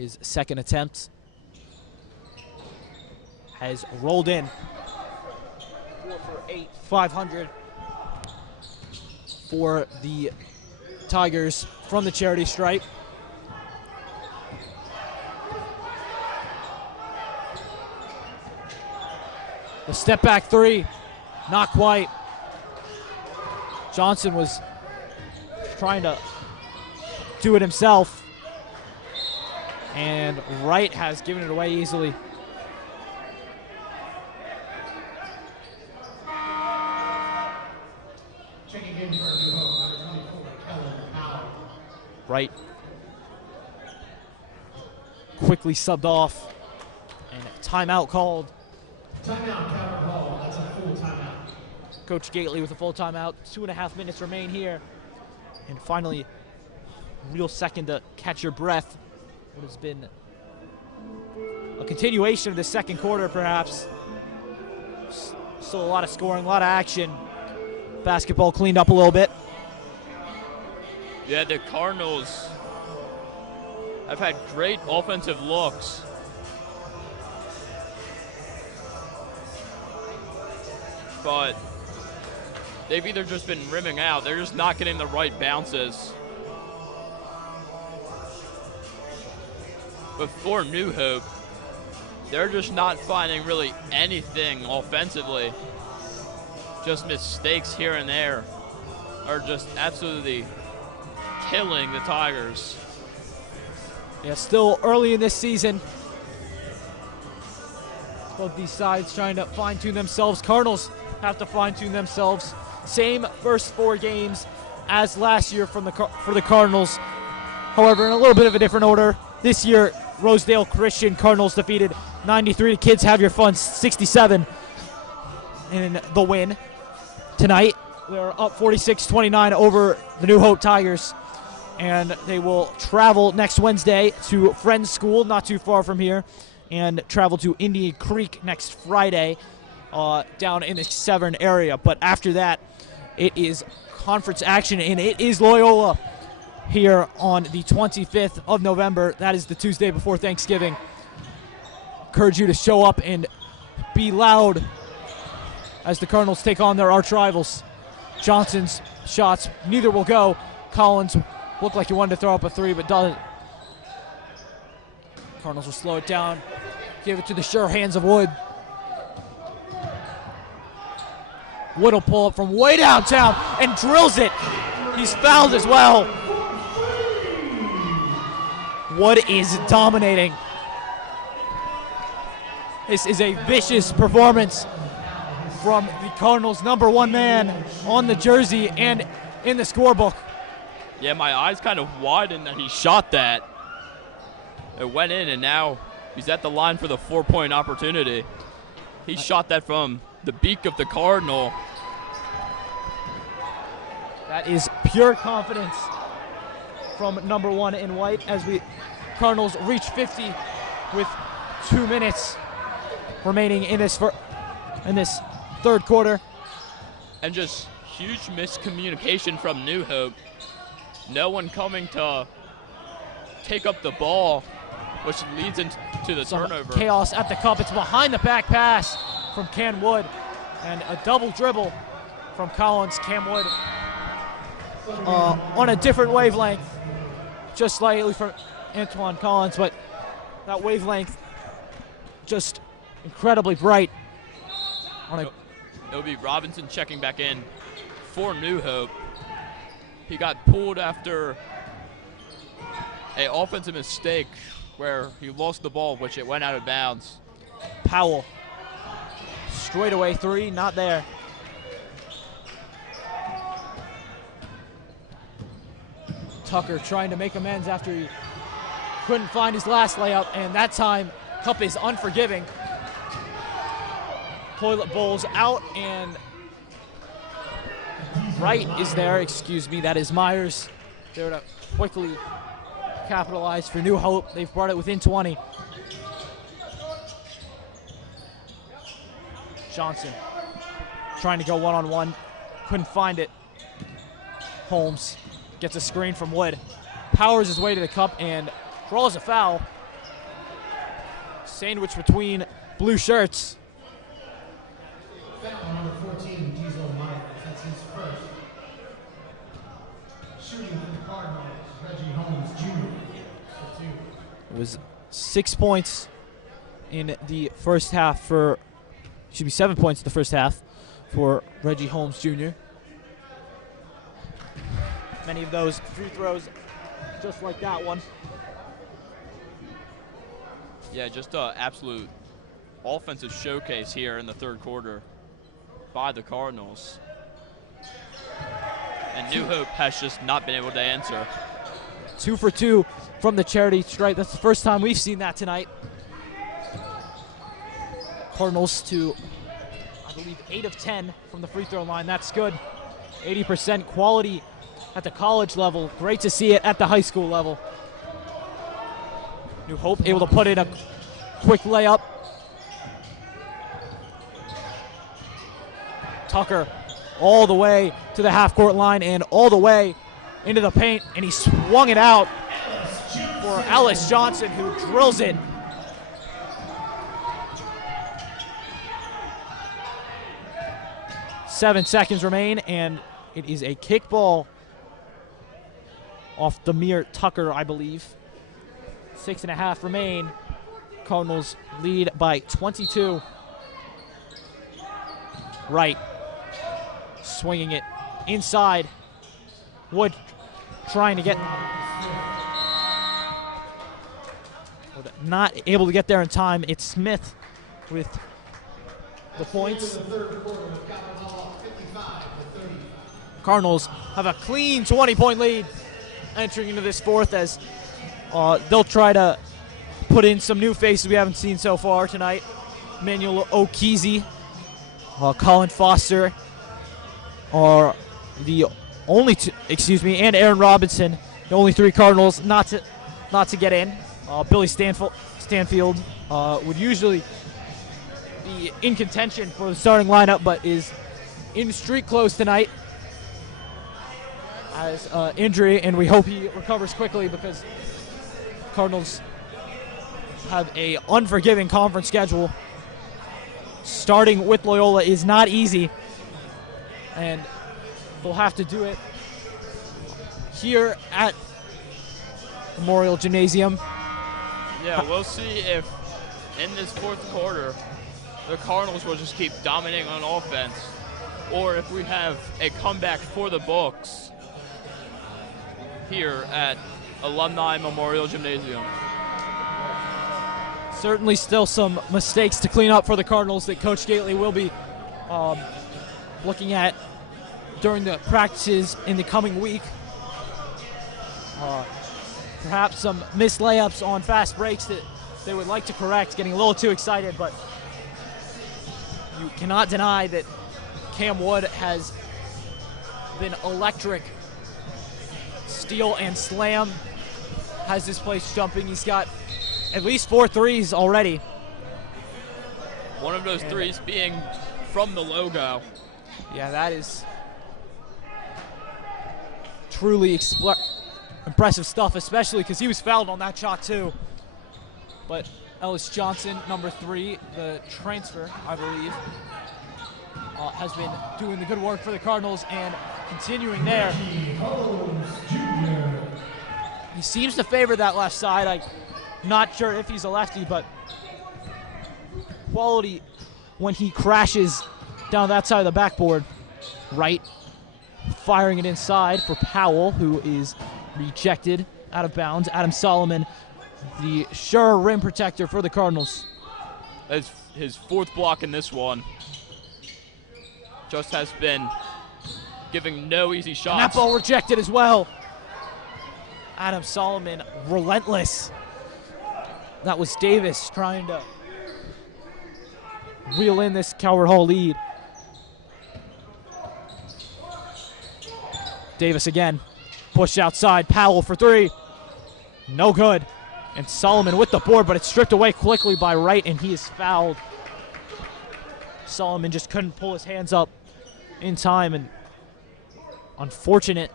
His second attempt has rolled in. 4 for 8, 500 for the Tigers from the charity stripe. The step back three, not quite. Johnson was trying to do it himself, and Wright has given it away easily. Checking in for a new hope, number 24, Kellen Powell. Wright quickly subbed off, and timeout called. Timeout, Calvert Hall. That's a full timeout. Coach Gately with a full timeout. 2.5 minutes remain here. And finally, real second to catch your breath. What has been a continuation of the second quarter, perhaps. Still a lot of scoring, a lot of action. Basketball cleaned up a little bit. Yeah, the Cardinals have had great offensive looks. But they've either just been rimming out, they're just not getting the right bounces. But for New Hope, they're just not finding really anything offensively. Just mistakes here and there are just absolutely killing the Tigers. Yeah, still early in this season. Both these sides trying to fine-tune themselves. Cardinals have to fine-tune themselves. Same first 4 games as last year for the Cardinals. However, in a little bit of a different order. This year, Rosedale Christian Cardinals defeated 93 Kids Have Your Fun 67 in the win. Tonight, they're up 46-29 over the New Hope Tigers. And they will travel next Wednesday to Friends School, not too far from here, and travel to Indian Creek next Friday down in the Severn area. But after that, it is conference action, and it is Loyola here on the 25th of November. That is the Tuesday before Thanksgiving. Encourage you to show up and be loud as the Cardinals take on their arch rivals. Johnson's shots, neither will go. Collins looked like he wanted to throw up a 3, but doesn't. Cardinals will slow it down, give it to the sure hands of Wood. Wood will pull up from way downtown and drills it. He's fouled as well. Wood is dominating. This is a vicious performance from the Cardinals' #1 man on the jersey and in the scorebook. Yeah, my eyes kind of widened that he shot that. It went in, and now he's at the line for the 4-point opportunity. He shot that from the beak of the Cardinal. That is pure confidence from #1 in white as we Cardinals reach 50 with 2 minutes remaining in this third quarter. And just huge miscommunication from New Hope. No one coming to take up the ball, which leads into the turnover. Chaos at the cup. It's behind the back pass from Cam Wood. And a double dribble from Collins. Cam Wood on a different wavelength, just slightly from Antoine Collins, but that wavelength just incredibly bright. It'll be Robinson checking back in for New Hope. He got pulled after an offensive mistake where he lost the ball, which it went out of bounds. Powell, straightaway 3, not there. Tucker trying to make amends after he couldn't find his last layup, and that time Cup is unforgiving. Toilet bowls out, and Wright is there, excuse me, that is Myers. They're to quickly capitalize for New Hope. They've brought it within 20. Johnson trying to go one-on-one, couldn't find it. Holmes gets a screen from Wood, powers his way to the cup and draws a foul. Sandwich between blue shirts. Foul number 14, Diesel Myers. That's his first. Shooting for the Cardinals, Reggie Holmes Jr. for 2. It was 6 points in the first half for, 7 points in the first half for Reggie Holmes Jr. Many of those free throws just like that one. Yeah, just an absolute offensive showcase here in the third quarter by the Cardinals. And New Hope has just not been able to answer. 2 for 2 from the charity stripe. That's the first time we've seen that tonight. Cardinals to, I believe, 8 of 10 from the free throw line. That's good. 80% quality at the college level. Great to see it at the high school level. New Hope able to put in a quick layup. Tucker all the way to the half-court line and all the way into the paint, and he swung it out for Ellis Johnson, who drills it. Seven seconds remain, and it is a kickball off Demir Tucker, I believe. 6.5 remain. Cardinals lead by 22. Right. Swinging it inside. Wood trying to get. Not able to get there in time. It's Smith with the points. Cardinals have a clean 20-point lead entering into this fourth, as they'll try to put in some new faces we haven't seen so far tonight. Manuel Okeezy, Colin Foster are the only two, and Aaron Robinson, the only 3 Cardinals not to get in. Billy Stanfield would usually be in contention for the starting lineup, but is in street clothes tonight as injury, and we hope he recovers quickly, because Cardinals have a unforgiving conference schedule. Starting with Loyola is not easy, and they'll have to do it here at Memorial Gymnasium. Yeah, we'll see if in this fourth quarter the Cardinals will just keep dominating on offense, or if we have a comeback for the books here at Alumni Memorial Gymnasium. Certainly still some mistakes to clean up for the Cardinals that Coach Gately will be looking at during the practices in the coming week. Perhaps some missed layups on fast breaks that they would like to correct, getting a little too excited, but you cannot deny that Cam Wood has been electric. Steal and slam has this place jumping. He's got at least 4 threes already. One of those threes being from the logo. Yeah, that is truly impressive stuff, especially because he was fouled on that shot too. But Ellis Johnson, number 3, the transfer, I believe, has been doing the good work for the Cardinals and continuing there. He seems to favor that left side. I'm not sure if he's a lefty, but quality when he crashes down that side of the backboard. Right, firing it inside for Powell, who is rejected out of bounds. Adam Solomon, the sure rim protector for the Cardinals. That's his 4th block in this one. Just has been giving no easy shots. And that ball rejected as well. Adam Solomon, relentless. That was Davis trying to reel in this Calvert Hall lead. Davis again, pushed outside. Powell for 3. No good. And Solomon with the board, but it's stripped away quickly by Wright, and he is fouled. Solomon just couldn't pull his hands up in time, and unfortunate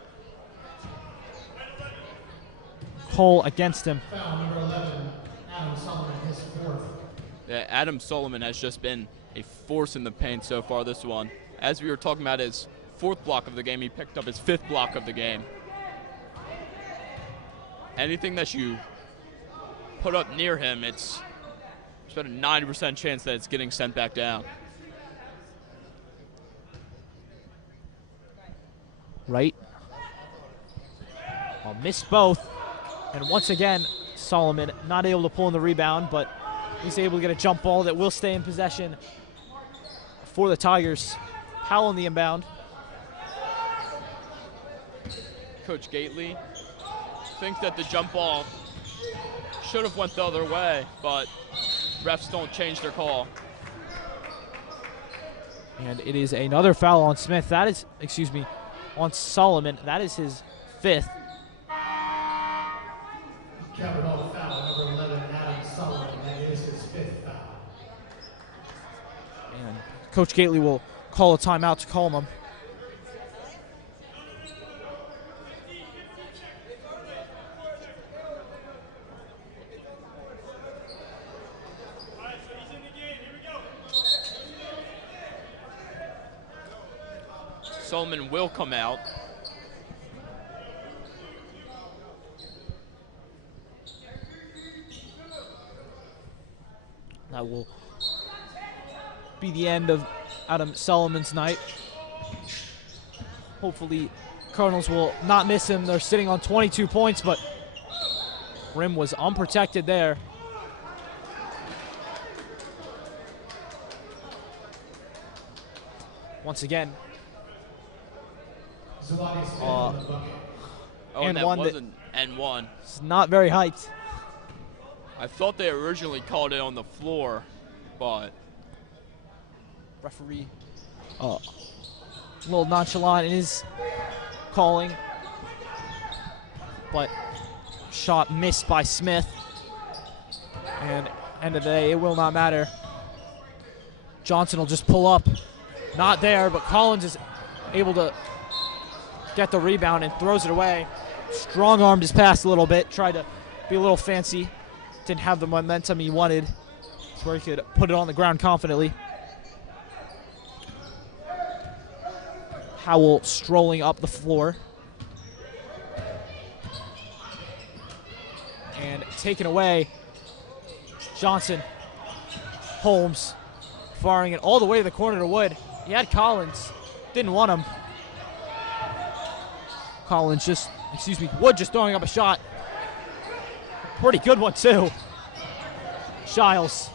call against him. Foul number 11, Adam Solomon. his fourth. Yeah, Adam Solomon has just been a force in the paint so far this one. As we were talking about his 4th block of the game, he picked up his 5th block of the game. Anything that you put up near him, it's about a 90% chance that it's getting sent back down. Right. I'll miss both. And once again, Solomon not able to pull in the rebound, but he's able to get a jump ball that will stay in possession for the Tigers. Powell in the inbound. Coach Gately thinks that the jump ball should have went the other way, but refs don't change their call. And it is another foul on Smith. That is, on Solomon. That is his 5th. Calvert Hall foul, number 11, Adam Solomon. That is his 5th foul. And Coach Gately will call a timeout to calm him. Solomon will come out. That will be the end of Adam Solomon's night. Hopefully, Cardinals will not miss him. They're sitting on 22 points, but rim was unprotected there. Once again, And that one was an N1. it's not very hyped. I thought they originally called it on the floor, but Referee a little nonchalant in his calling, but shot missed by Smith. And end of the day, it will not matter. Johnson will just pull up. Not there, but Collins is able to get the rebound and throws it away. Strong-armed his pass a little bit, tried to be a little fancy. Didn't have the momentum he wanted. That's where he could put it on the ground confidently. Howell strolling up the floor. And taken away. Johnson. Holmes. Firing it all the way to the corner to Wood. He had Collins. Didn't want him. Wood just throwing up a shot. Pretty good one, too. Giles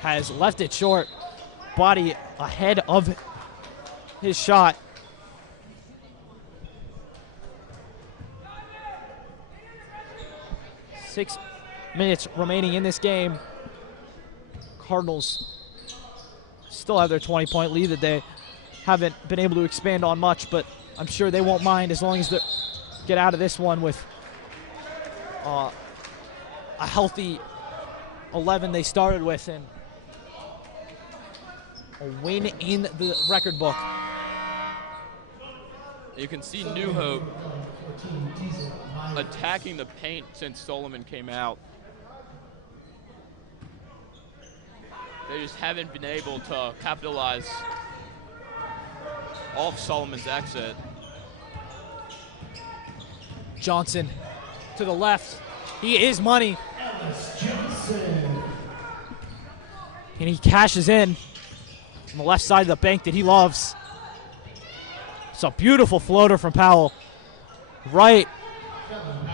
has left it short. Body ahead of his shot. Six minutes remaining in this game. Cardinals still have their 20-point lead that they haven't been able to expand on much, but I'm sure they won't mind as long as they get out of this one with a healthy 11 they started with and a win in the record book. you can see New Hope attacking the paint since Solomon came out. They just haven't been able to capitalize off Solomon's exit. Johnson to the left. He is money. And he cashes in on the left side of the bank that he loves. It's a beautiful floater from Powell. Right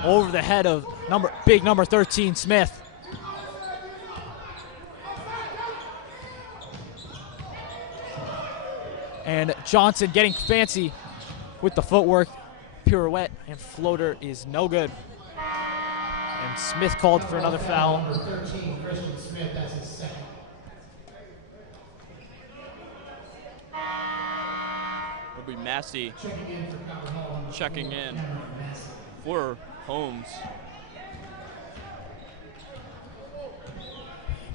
over the head of big number 13, Smith. And Johnson getting fancy with the footwork. Pirouette and floater is no good. And Smith called for another foul. Number 13, Christian Smith, that's his second. It'll be Massey Checking in for Calvert Hall. checking in Cameron Massey. for Holmes.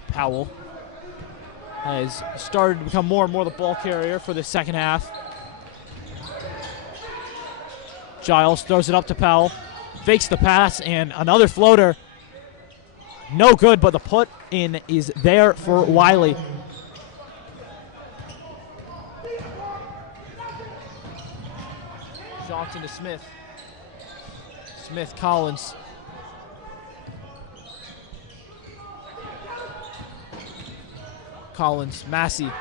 Powell has started to become more and more the ball carrier for the second half. Giles throws it up to Powell, fakes the pass, and another floater. no good, but the put in is there for Wiley. Johnson to Smith. Smith, Collins. Collins, Massey.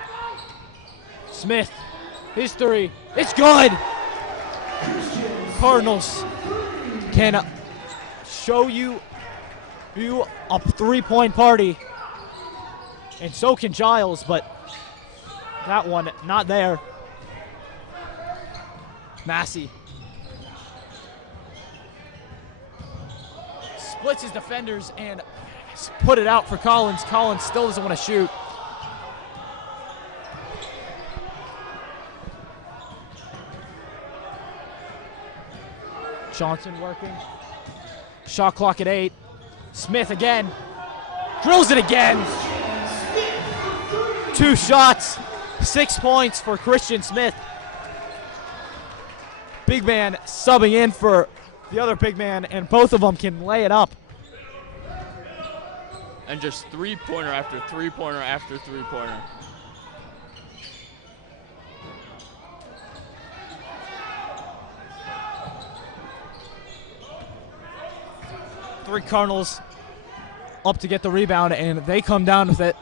Smith, his three. It's good! Cardinals can show you a 3-point party. And so can Giles, but that one not there. Massey. Splits his defenders and put it out for Collins. Collins still doesn't want to shoot. Johnson working. Shot clock at 8. Smith again. Drills it again. 2 shots. 6 points for Christian Smith. Big man subbing in for the other big man, and both of them can lay it up. And just three-pointer after three-pointer after three-pointer. Three Cardinals up to get the rebound, and they come down with it.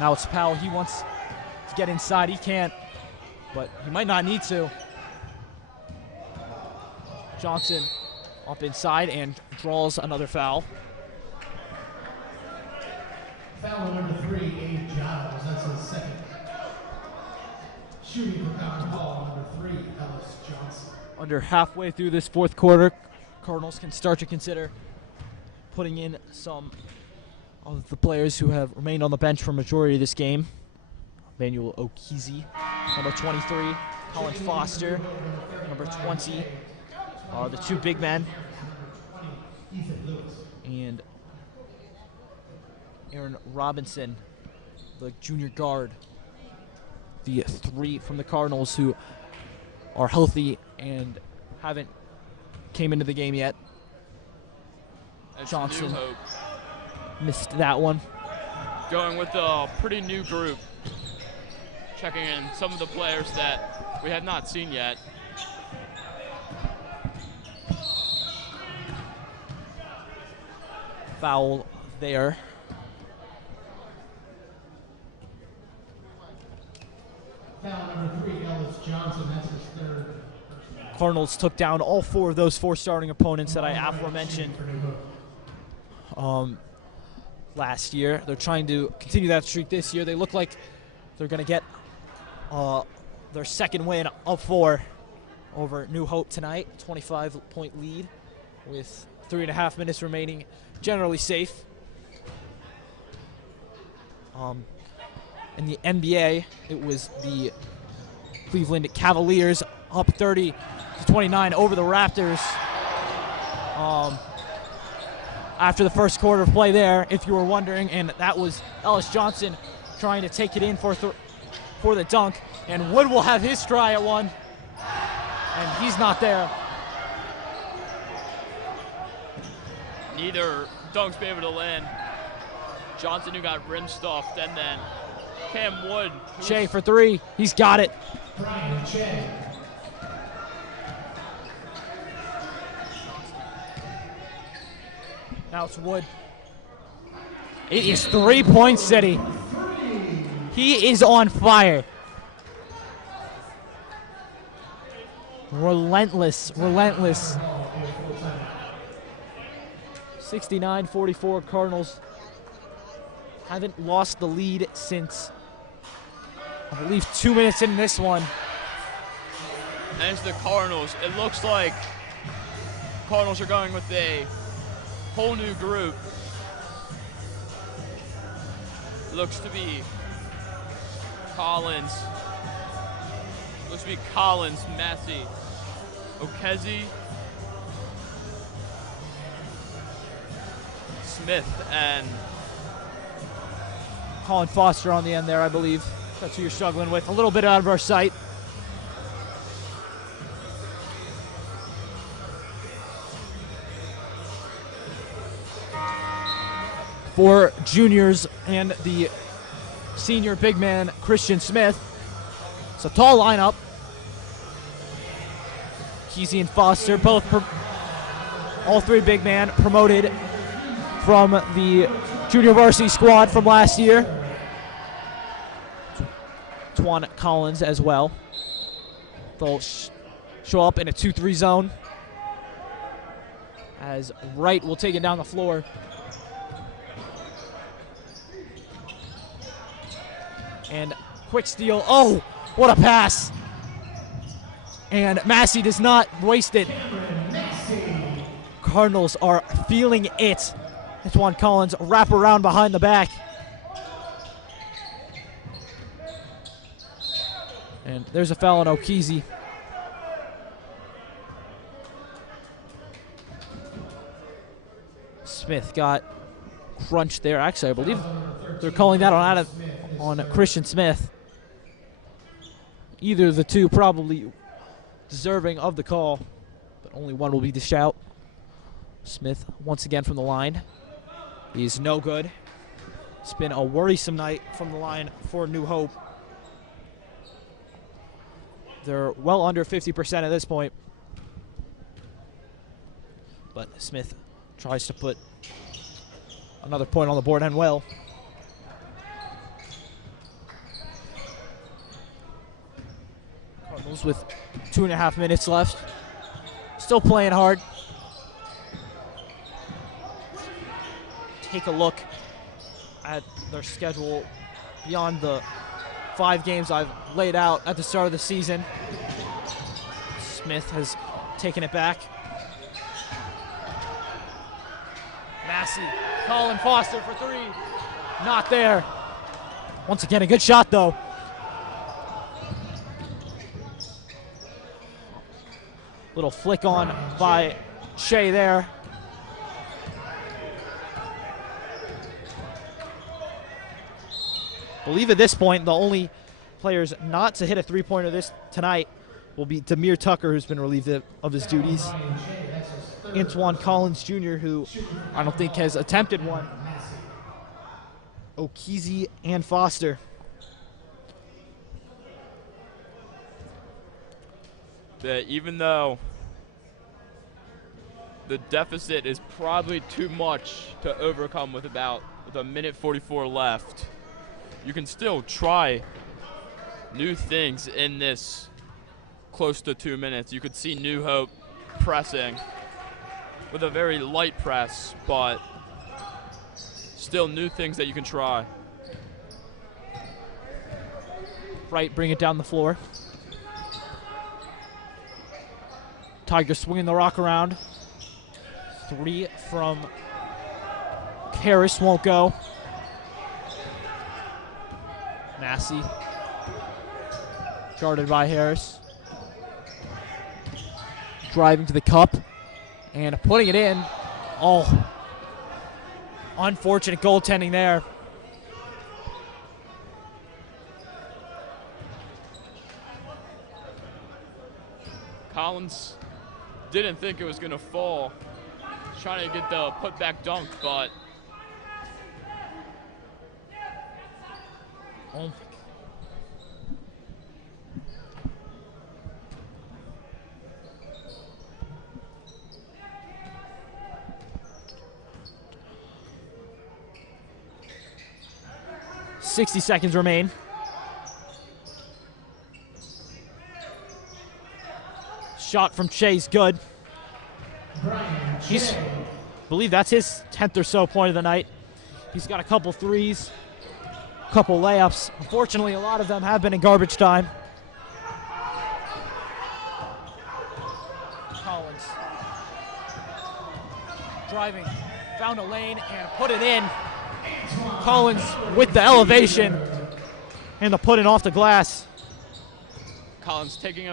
Now it's Powell. He wants to get inside. He can't, but he might not need to. Johnson up inside and draws another foul. Foul number 3, Abe Giles. That's his second. Shooting for Cotton Hall, number 3, Ellis Johnson. Under halfway through this fourth quarter, Cardinals can start to consider putting in some of the players who have remained on the bench for majority of this game. Manuel Okeezy, number 23. Colin Foster, number 20. The 2 big men. And Aaron Robinson, the junior guard. The 3 from the Cardinals who are healthy and haven't came into the game yet. That's Johnson New Hope. missed that one. Going with a pretty new group. Checking in some of the players that we have not seen yet. Foul there. Foul number 3, Ellis Johnson. That's his third. Cardinals took down all 4 of those 4 starting opponents that I aforementioned last year. They're trying to continue that streak this year. They look like they're going to get their second win of 4 over New Hope tonight. 25-point lead with 3.5 minutes remaining. Generally safe. In the NBA, it was the Cleveland Cavaliers up 30-29 over the Raptors. After the first quarter of play there, if you were wondering, and that was Ellis Johnson trying to take it in for the dunk, and Wood will have his try at one, and he's not there. Neither dunks be able to land. Johnson, who got rim stuffed, and then Cam Wood. Shea for 3. He's got it. Brian Che. Now it's Wood. It is 3-point city. He is on fire. Relentless. 69-44 Cardinals. Haven't lost the lead since, I believe, 2 minutes in this one. And it's the Cardinals. It looks like Cardinals are going with a whole new group. Looks to be Collins. Looks to be Collins, Massey, Okeezy, Smith, and Colin Foster on the end there, I believe. That's who you're struggling with. A little bit out of our sight. for juniors and the senior big man, Christian Smith. It's a tall lineup. Kesey and Foster, all three big man promoted from the junior varsity squad from last year. Twan Collins as well. They'll show up in a 2-3 zone as Wright will take it down the floor. And quick steal. Oh, what a pass. And Massey does not waste it. Cardinals are feeling it. Antoine Collins wrap around behind the back. And there's a foul on O'Keezy. Smith got crunched there. Actually, I believe they're calling that on Christian Smith. Either of the two probably deserving of the call, but only one will be dished out. Smith once again from the line. He's no good. It's been a worrisome night from the line for New Hope. They're well under 50% at this point. But Smith tries to put another point on the board and well. Cardinals with 2.5 minutes left. Still playing hard. Take a look at their schedule beyond the 5 games I've laid out at the start of the season. Smith has taken it back. Massey, Colin Foster for 3. Not there. Once again, a good shot though. Little flick on by Shea there. I believe at this point the only players not to hit a three-pointer tonight will be Demir Tucker, who's been relieved of his duties. Antoine Collins Jr., who I don't think has attempted one. O'Keezy and Foster. That even though the deficit is probably too much to overcome with a minute 44 left, you can still try new things in this close to 2 minutes. You could see New Hope pressing with a very light press, but still new things that you can try. Wright bring it down the floor. Tigers swinging the rock around. 3 from Harris won't go. Massey guarded by Harris. Driving to the cup and putting it in. Oh, unfortunate goaltending there. Collins didn't think it was going to fall. Trying to get the put-back dunk, but oh. 60 seconds remain. Shot from Shea's good. I believe that's his 10th or so point of the night. He's got a couple threes, a couple layups. Unfortunately, a lot of them have been in garbage time. Collins driving, found a lane and put it in. Collins with the elevation and the put it off the glass. Collins taking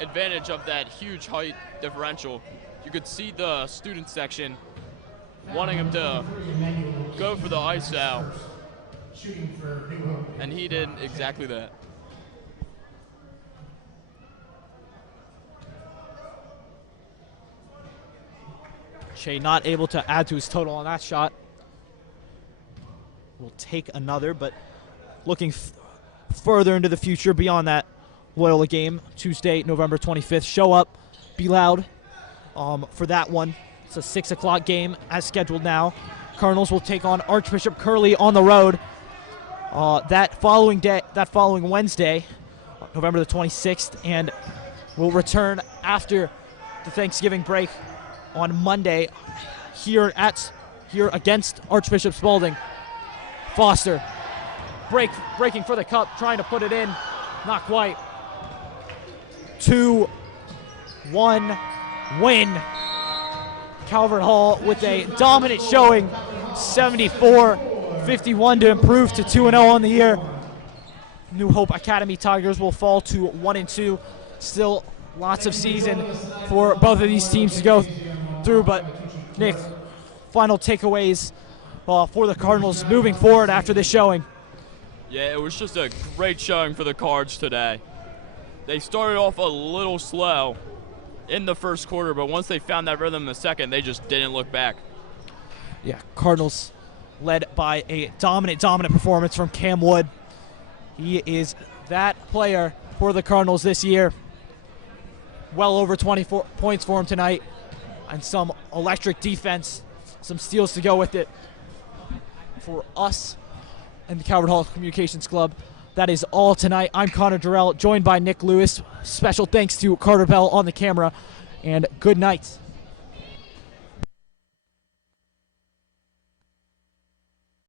advantage of that huge height differential. You could see the student section wanting him to go for the ISO, and he did exactly that. Shea not able to add to his total on that shot. Will take another, but looking further into the future beyond that Loyola game, Tuesday, November 25th. Show up, be loud for that one. It's a 6 o'clock game as scheduled now. Cardinals will take on Archbishop Curley on the road that following Wednesday, November the 26th, and will return after the Thanksgiving break on Monday here against Archbishop Spalding. Foster breaking for the cup, trying to put it in, not quite. 2-1 win. Calvert Hall with a dominant showing, 74-51 to improve to 2-0 on the year. New Hope Academy Tigers will fall to 1-2. Still lots of season for both of these teams to go through, but Nick, final takeaways for the Cardinals moving forward after this showing. Yeah, it was just a great showing for the Cards today. They started off a little slow in the first quarter, but once they found that rhythm in the second, they just didn't look back. Yeah, Cardinals led by a dominant performance from Cam Wood. He is that player for the Cardinals this year. Well over 24 points for him tonight, and some electric defense, some steals to go with it. For us and the Calvert Hall Communications Club, that is all tonight. I'm Connor Durrell, joined by Nick Lewis. Special thanks to Carter Bell on the camera, and good night.